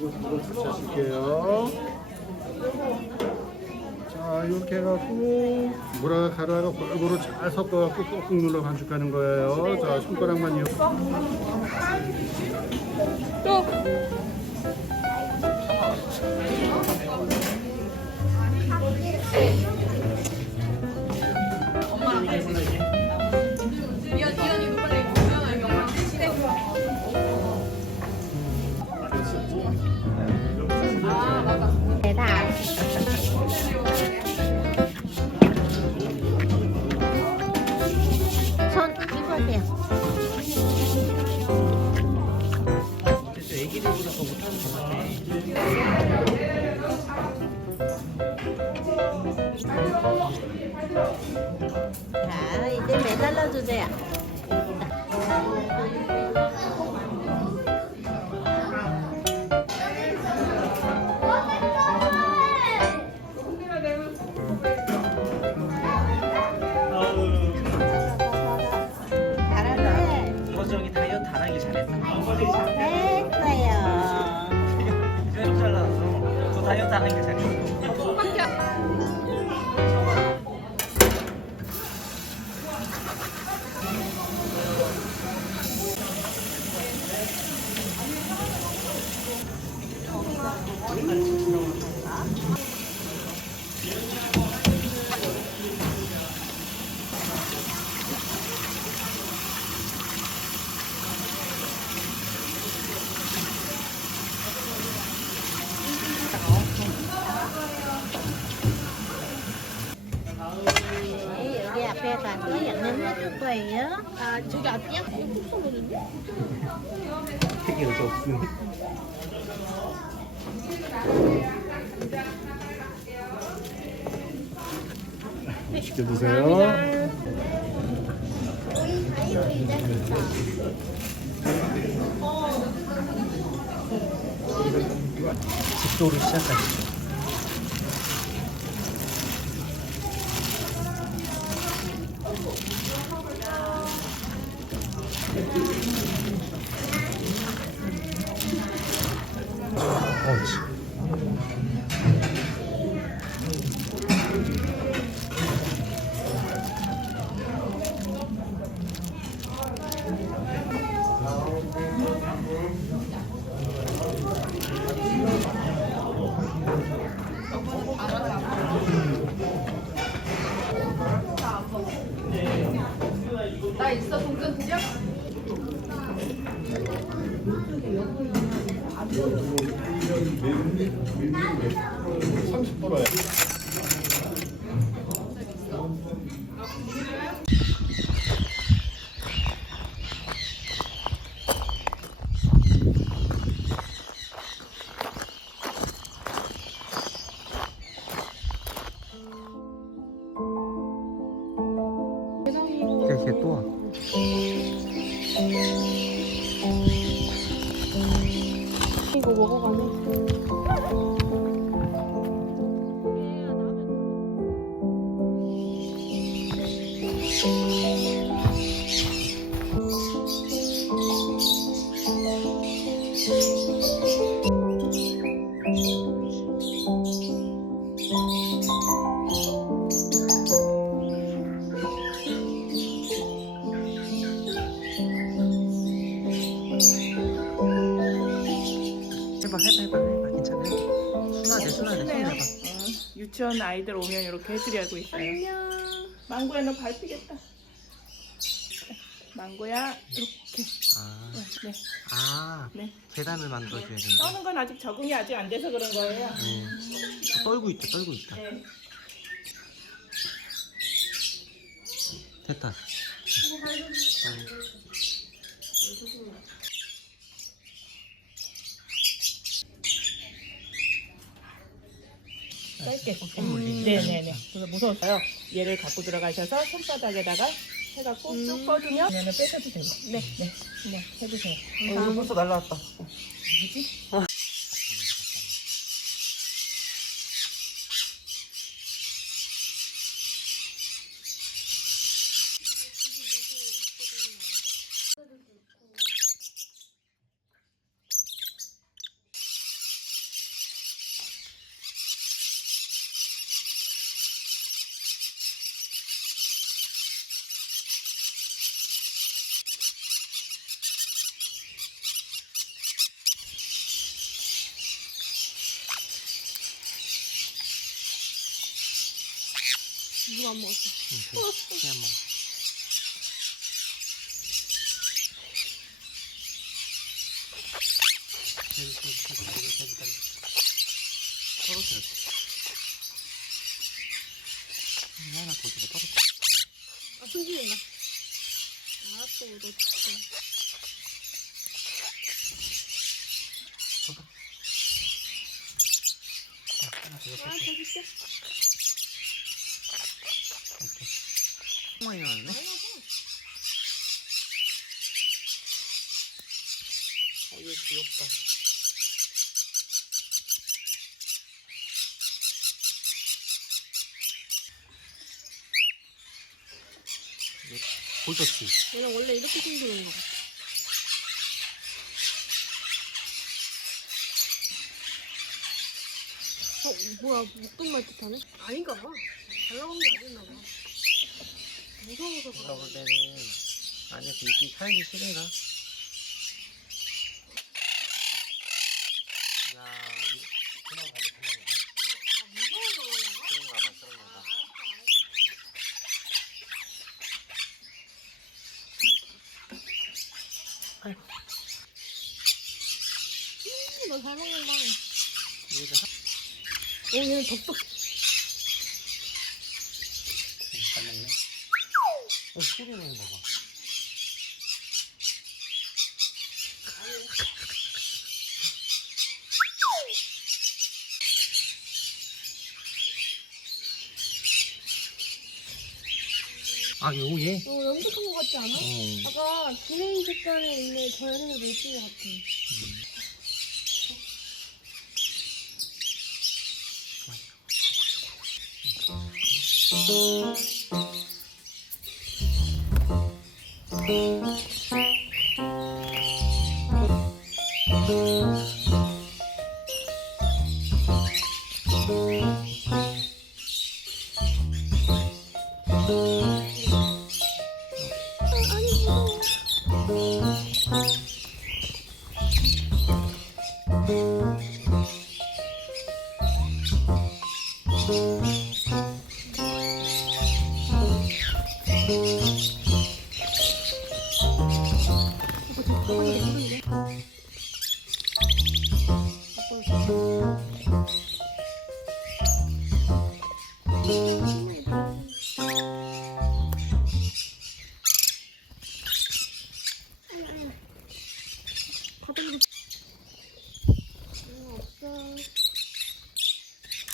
이거 주셔줄게요. 자, 이렇게 해갖고 물하고 가루하고 골고루 잘 섞어갖고 꾹꾹 눌러 반죽하는 거예요. 자, 손가락만 이용. 또. 손 찍으세요. 애기들보다 더 못하는 것 같아. 자, 이제 매달려 주세요. 잘하네. 저기 다이어트 안 하길 잘했다. 됐어요. 이거 잘 나왔어. 저 다이어트 안 하길 잘했어. 네, 여기 앞에 가서 양념 해줄 거예요. 아, 저기 앞에 약간 푹 쏘거든요. 되게 여자 없음. 맛있게 드세요. 집도로 시작하시죠. 어지. 나 있어, 동전 드려? 30%야. 이렇게 또 와. 이거 먹어가네. 유치원 아이들 오면 이렇게 해드리고 있어요. 안녕. 망고야 너 밟히겠다. 망고야 이렇게. 아, 네. 아, 네. 계단을 만들어줘야 된다. 떠는 건 아직 적응이 아직 안 돼서 그런 거예요. 떨고 있다, 떨고 있다. 네. 됐다. 짧게. 콧물이. 네네네. 그래서 무서웠어요. 얘를 갖고 들어가셔서 손바닥에다가 해갖고 쭉 뻗으면 그러면 빼셔도 돼요. 네, 네, 네, 해보세요. 이거 벌써 날라왔다. 뭐지? 누가 안 먹었어? 그냥 먹어. 떨어뜨렸어. 하나 더 주고 떨어뜨렸어. 아, 숨기겠나? 알았어, 너 진짜. 하나 더 아, 줬어. 재밌게. 많이 나왔네? 얘 귀엽다. 얘 볼터치. 얘는 원래 이렇게 생기는 거 같아. 뭐야, 묶음 말 듯하네? 아닌가 봐. 잘 나온 게 아니었나 봐. 무서워서 내가 그래. 볼 때는 안에서 이끼 살기 싫은가? 야, 그만 가자, 그만 가자. 무서워서 그러나? 그런가 봐, 그런가 봐. 아이고, 너 잘 먹는다. 얘가 얘는 덕덕. 잘 먹네. 소리 내는 거 봐. 아, 요 얘? 염색한 거 같지 않아? 아까 그레이 색깔에 있는 저 애는 예쁜 거 같아.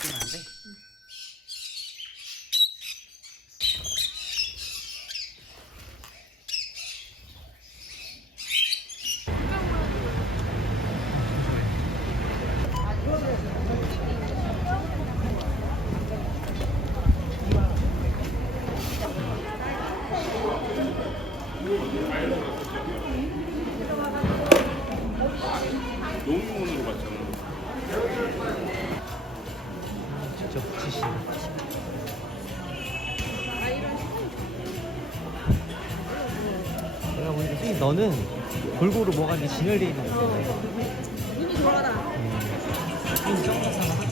그러면 안 돼? 농문으로 봤잖아. 진짜 붙이시. 내가 보니까 선생님 너는 골고루 뭐가 이렇게 진열되어 있는 거 같아. 눈이 돌아가. 선생님 저거 하나 하자.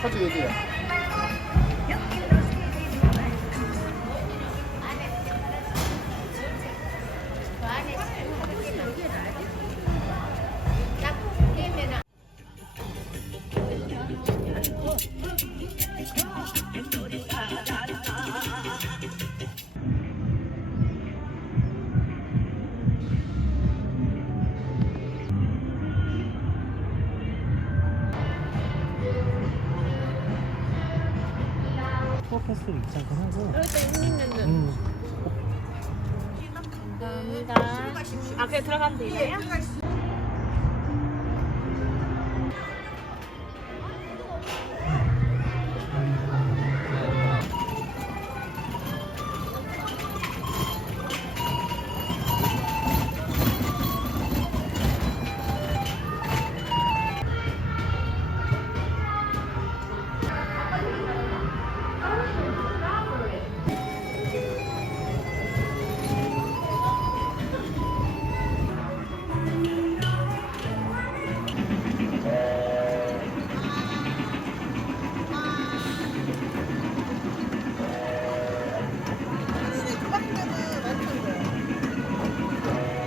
터져야 돼요. 투어패스를 입장을 하고 감사합니다. 아, 그냥 들어가면 되나요?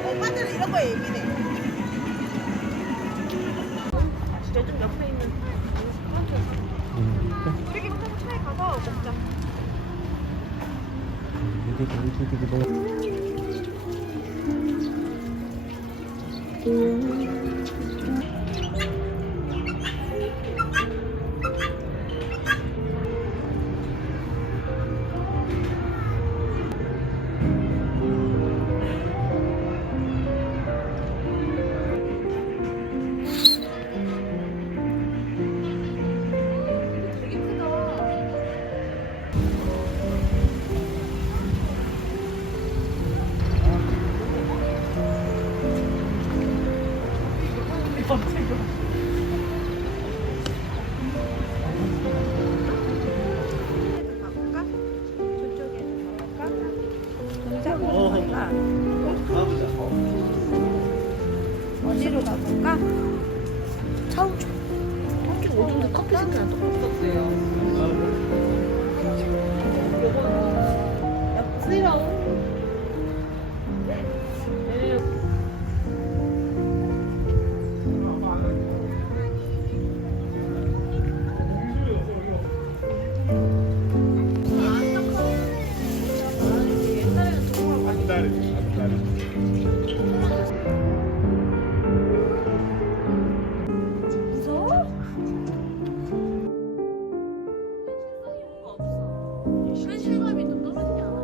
엄마들은 이런 거에 예민해. 진짜 좀 옆에 있는 우리 그냥 차에 가서 먹자. 되게 크다. 가볼까? 저쪽에 가볼까? 동작으로 가볼까? 어디로 가볼까? 차우초. 저쪽 어딘데 커피 세트랑 똑같았어요. 여보세요. 현실감이 또 떨어지지 않아?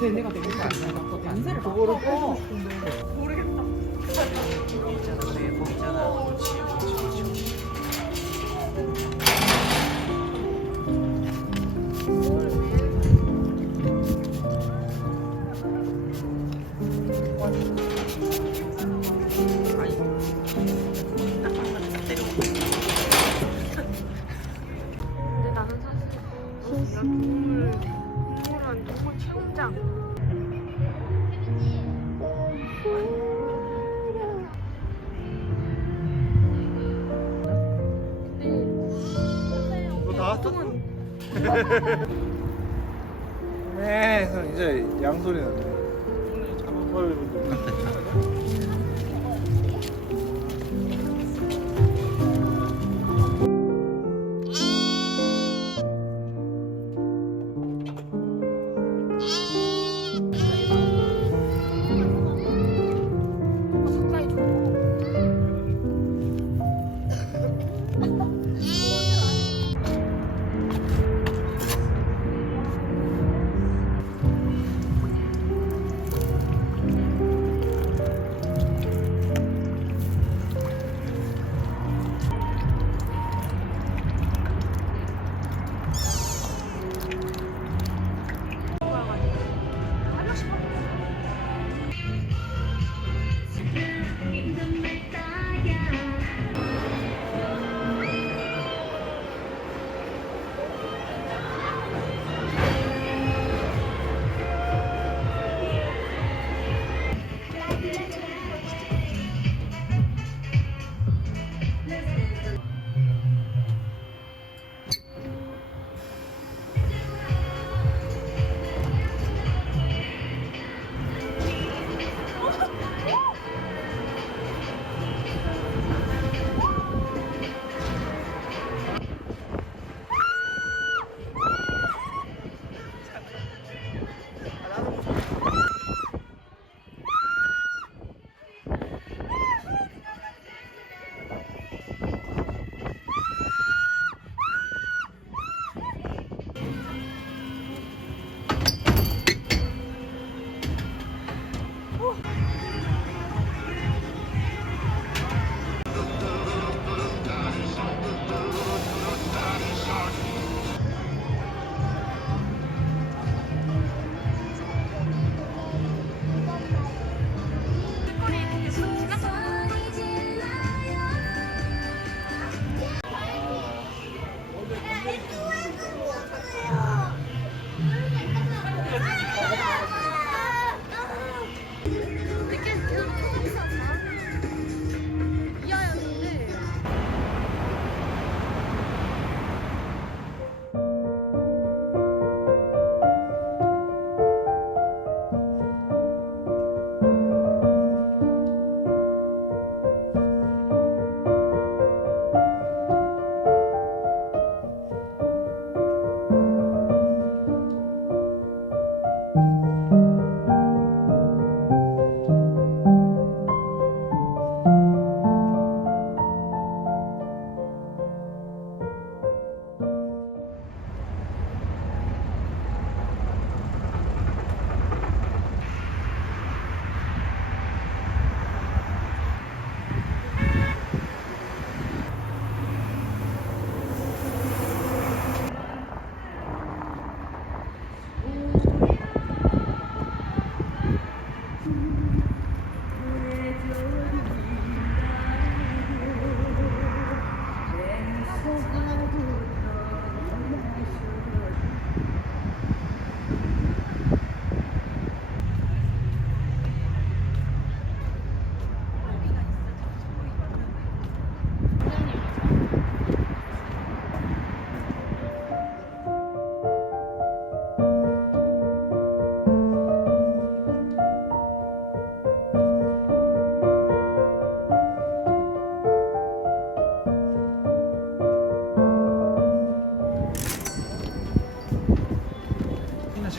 쟤네가 되게 잘 연세를 그거를 빼고 싶은데 모르겠다. 있잖아 그래 뭐 있잖아 그렇지. 근데 나는 사실 야 동물원 동물 체험장 다 왔어? 네, 이제 양소리 나네. 상당히 좋고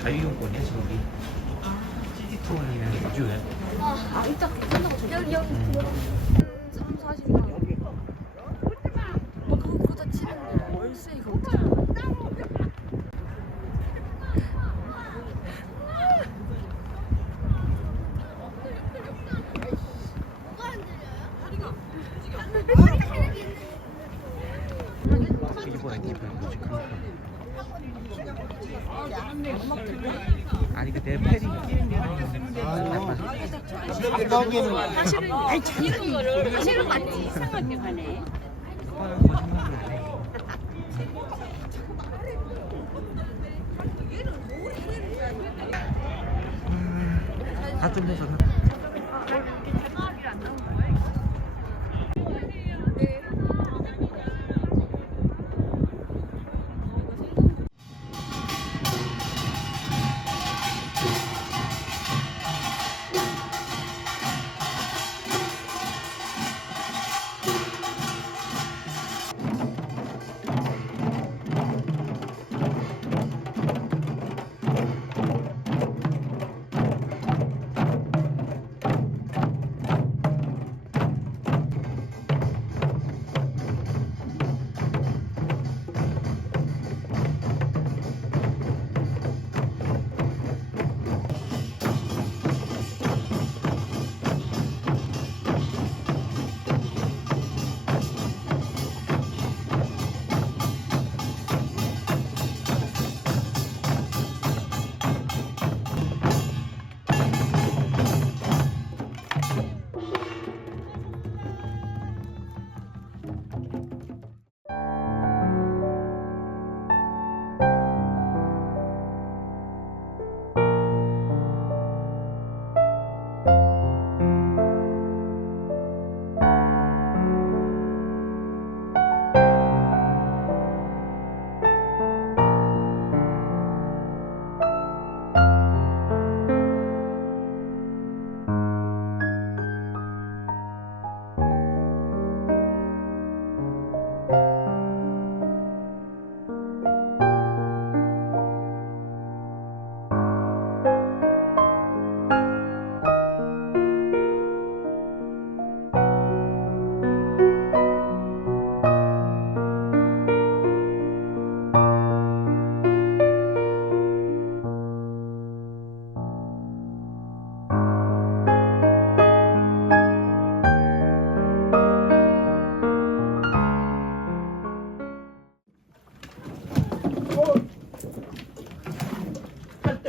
자유용권이야 저기. 시티 투어는 우주에. 아 이따 끝나고 저기 3, 40만 원. 그거 다 치는데 월세 이거 어떻게 일본의 기분 무식한. 아니 그내 패딩 끼는 게 아니야. 사실은 맞지. 이상하게 가네. 거짓말을 해. 다 뚫려서.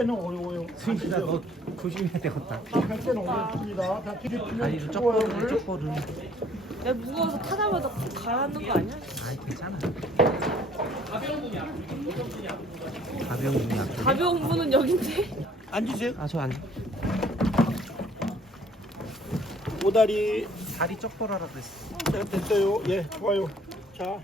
때는 어려워요. 승진아 너 조심해야 되겠다. 할 때는 어렵습니다. 다 뒤집히면 다리를 추워요. 쪽벌을. 내가 무거워서 타자마자 가라앉는 거 아니야? 아이 괜찮아. 가벼운 분이 앞쪽에. 가벼운 분은 여긴데? 앉으세요. 아저 앉아. 오다리. 다리 쪽벌하라 그랬어. 네, 됐어요. 예, 좋아요. 자.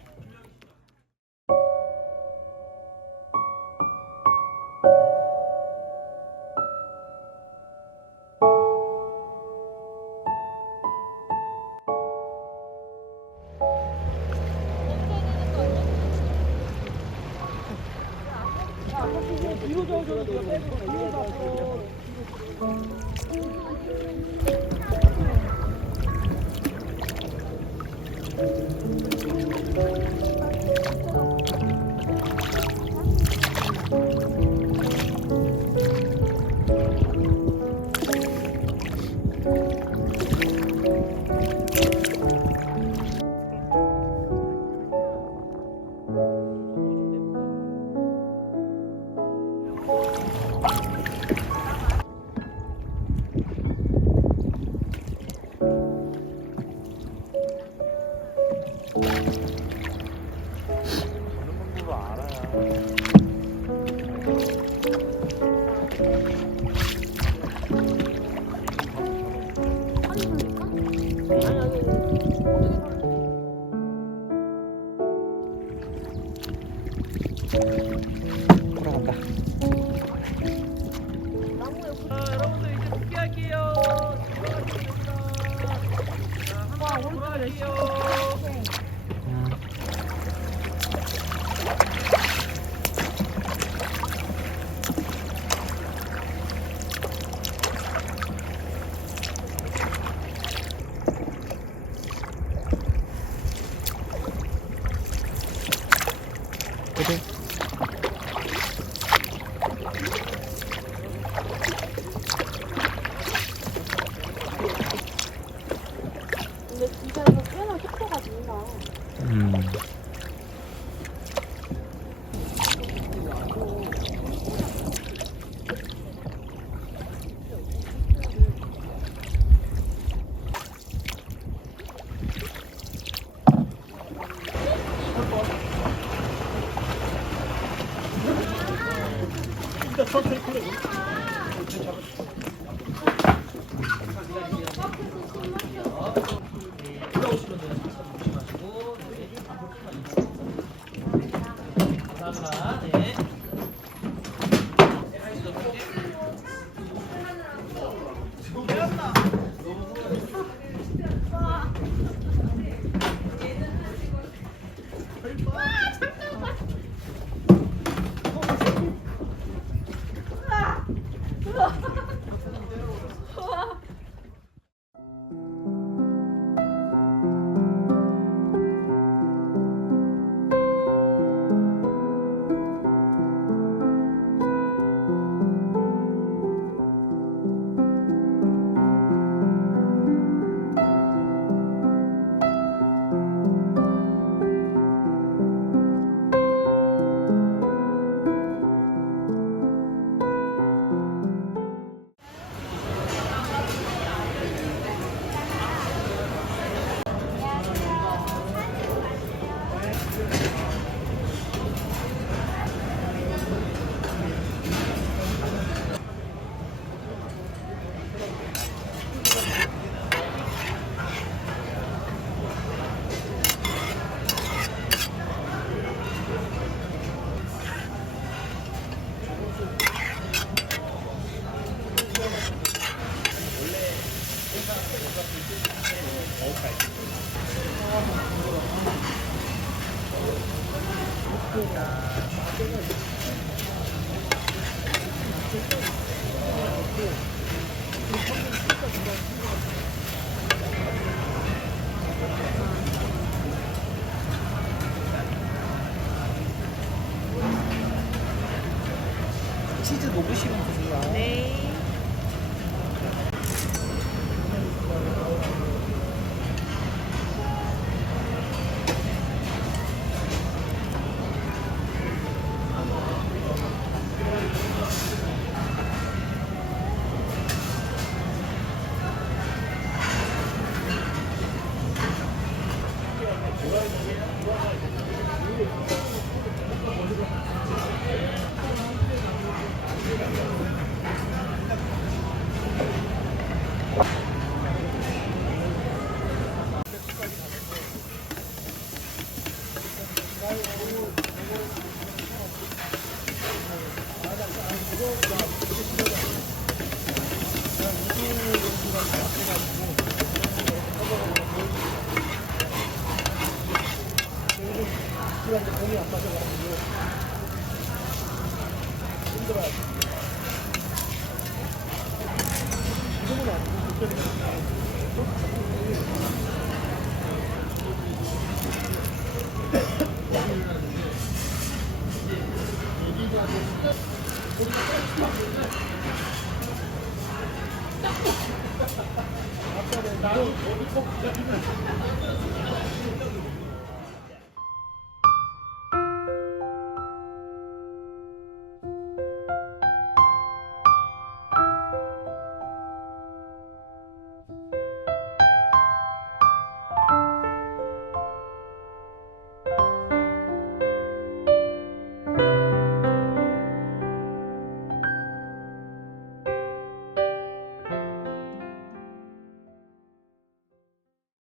돌아간다. 진짜 천천히 풀어. 올라오시면 돼요. 조심하시고. 네. 감사합니다. 네. 치즈 녹으시면 드세요. 네.